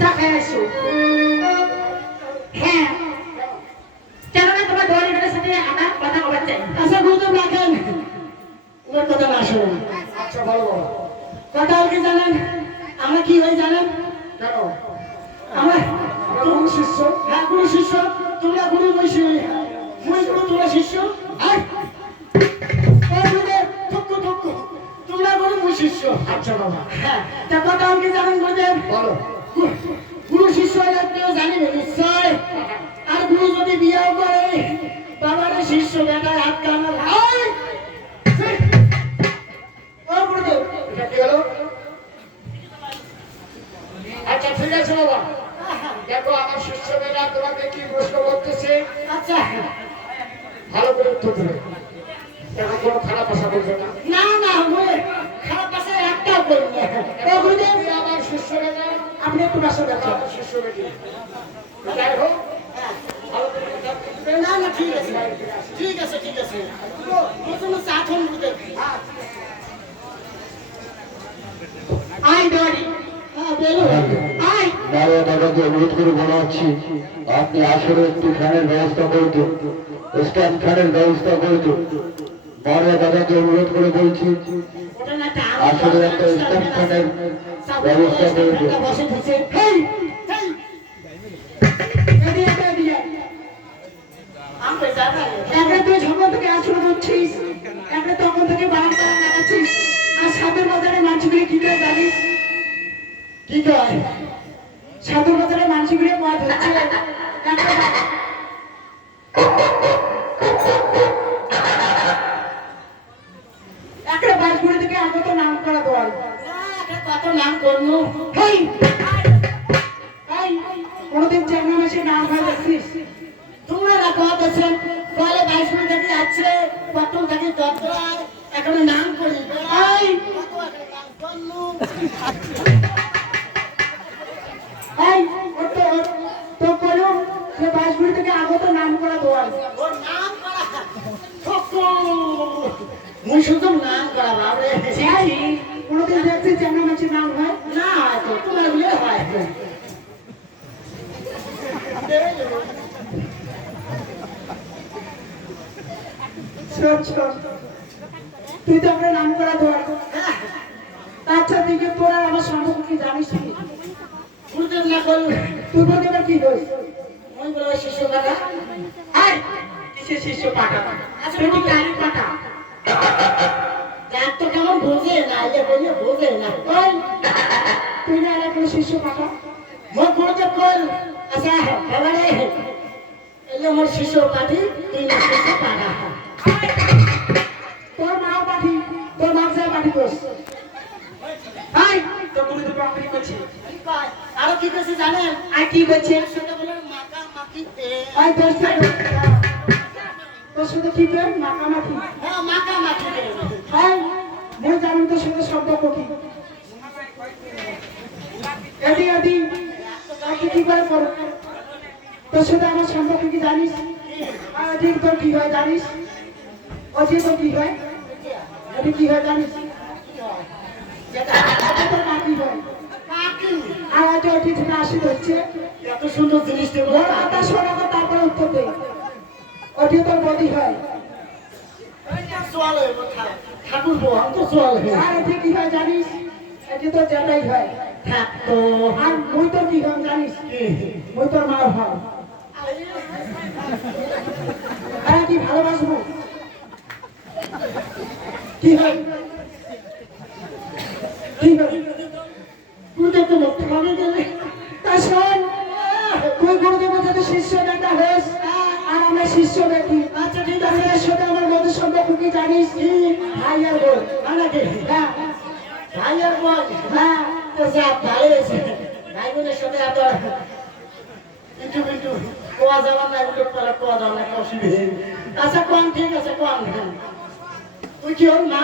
চা খেয়ে এসো। হ্যাঁ। কেননা তোমার দোয়ারি সাথে আমার কথা বলার চাই। আচ্ছা কথা না আচ্ছা ভালো বাবা কথা আর কি জানেন? আমরা কি হয়ে জানেন? কেন আমরা আমরা শিষ্য। হ্যাঁ গুরু শিষ্য। তোমরা গুরু মই গুরু তোমরা শিষ্য। তোমরা গুরু মই আচ্ছা বাবা। হ্যাঁ তা কথা আর কি জানেন গুরুদেব? বলো। দেবে কোনো খারাপ আশা করবে না। না না খারাপ একটাও আপনি একটু দেখো। আমার শিষ্য বেটি যাই হোক। ভালো করে না না ঠিক আছে। ঠিক আছে ঠিক আছে। প্রথমে চা খান গুরুদেব আয় দোয়ারি বেরো আয়। বাবা দাদাকে অনুরোধ করে বলা হচ্ছে আপনি আসলে একটি ফ্যানের ব্যবস্থা করে দিন স্ট্যান্ড ফ্যানের ব্যবস্থা করে দিন বড় দাদাকে অনুরোধ করে বলছি, আসলে একটা স্ট্যান্ড ফ্যানের ব্যবস্থা করে দিন বসে বসে হেই হেই। এদিকে এদিকে আমি যাবা একটা তুই ঝগড়া থেকে আশ্রয় করছিস একটা তখন থেকে বাড়ি করা লাগাচ্ছিস আর সাদের বাজারে মানসিকগুলি কি করে জানিস? কি কয় সাদের বাজারে মানসিকগুলি মদ হচ্ছে বাসগুলি থেকে আগত নাম করা দোয়াল কত করল হেই! কোনোদিন মাসে নাম হয় দেখছিস তোমরা না কত আছেন বলে বাইশ মিনিট থেকে আছে পটল থেকে দত্তরায় এখন নাম করি এই তো থেকে আগত নাম করা দোয়াল ওর নাম করা মুই শুধু নাম করা বাবরে কোনোদিন দেখছিস চেঙ্গা মাসে নাম হয়? না তো তোমার বিয়ে হয়। তুই তো আমরা নাম করা দোয়াল আচ্ছা দিকে তোরা আমার সম্পর্কে কি জানিস কি? বুঝতে না করল তুই বলতে এবার কি দোষ ওই বলে শিশু কথা এই কিসের শিষ্য পাটা তুই কি কারি পাটা তো কেমন বোঝে না? যে বলে বোঝে না। ওই তুই না আর কোনো পাটা মোর গুরুদেব কল। আচ্ছা এবারে এলে মোর শিশু পাঠি তুই না শিশু পাঠা। তোর মাও পাঠি তোর মা যা পাঠি কোস এই তো গুরুদেব আপনি করছি আরও কি করছে জানেন? আর কি বলছে সেটা বলে মাকা মাকি ওই তোর সাথে তোর সাথে কি কে মাখামাখি হ্যাঁ মাকা মাকি সাথে সম্পর্ক কি? এদি এদি তাকে কি করে করো? তোর সাথে আমার সম্পর্ক কি জানিস? আর তোর কি হয় জানিস? অজি তোর কি হয়? এদি কি হয় জানিস? তোর মা কি হয়? কাকি ওটি থেকে আসি হচ্ছে। এত সুন্দর জিনিস দেবো ওর কথা শোনা তো তারপরে উত্তর দে। ওটি তোর বদি হয়। সোয়ালে ঠাকুর বউ আমি তো সোয়ালে আর এটি কি হয় জানিস? এটি তোর জেঠাই হয়। থাক তো আর মুই তোর কি হয় জানিস? মুই তোর মা হয়। আর কি ভালোবাসবো? কি হয়? কি হয়? পুজো তো মুক্তি ভাবে গেলে। তা শোন তুই গুরুদেবের যদি শিষ্য বেটা হোস আর আমরা শিষ্য দেখি। আচ্ছা ঠিক আছে। এর কি জানিস কি? ভাই বল আমাকে হ্যাঁ। ভাই আর বল হ্যাঁ। তো যা ভাই ভাই বোনের সাথে এত একটু একটু কোয়া যাওয়া না একটু পরে কোয়া যাওয়া না অসুবিধে আচ্ছা কোন? ঠিক আছে, কোন? তুই কি ওর মা?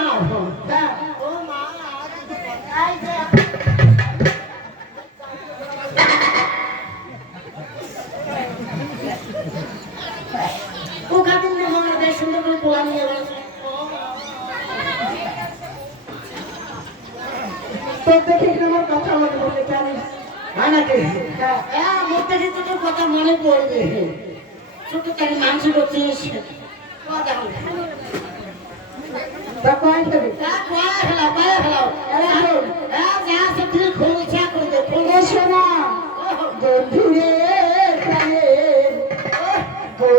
তোর দেখে আমার কথা মনে জানিস হয় হ্যাঁ মরতে কিন্তু তোর কথা মনে পড়বে ছোট থেকে মানুষ করছিস কথা হবে। তা কয় দেবে কয়া ফেলাও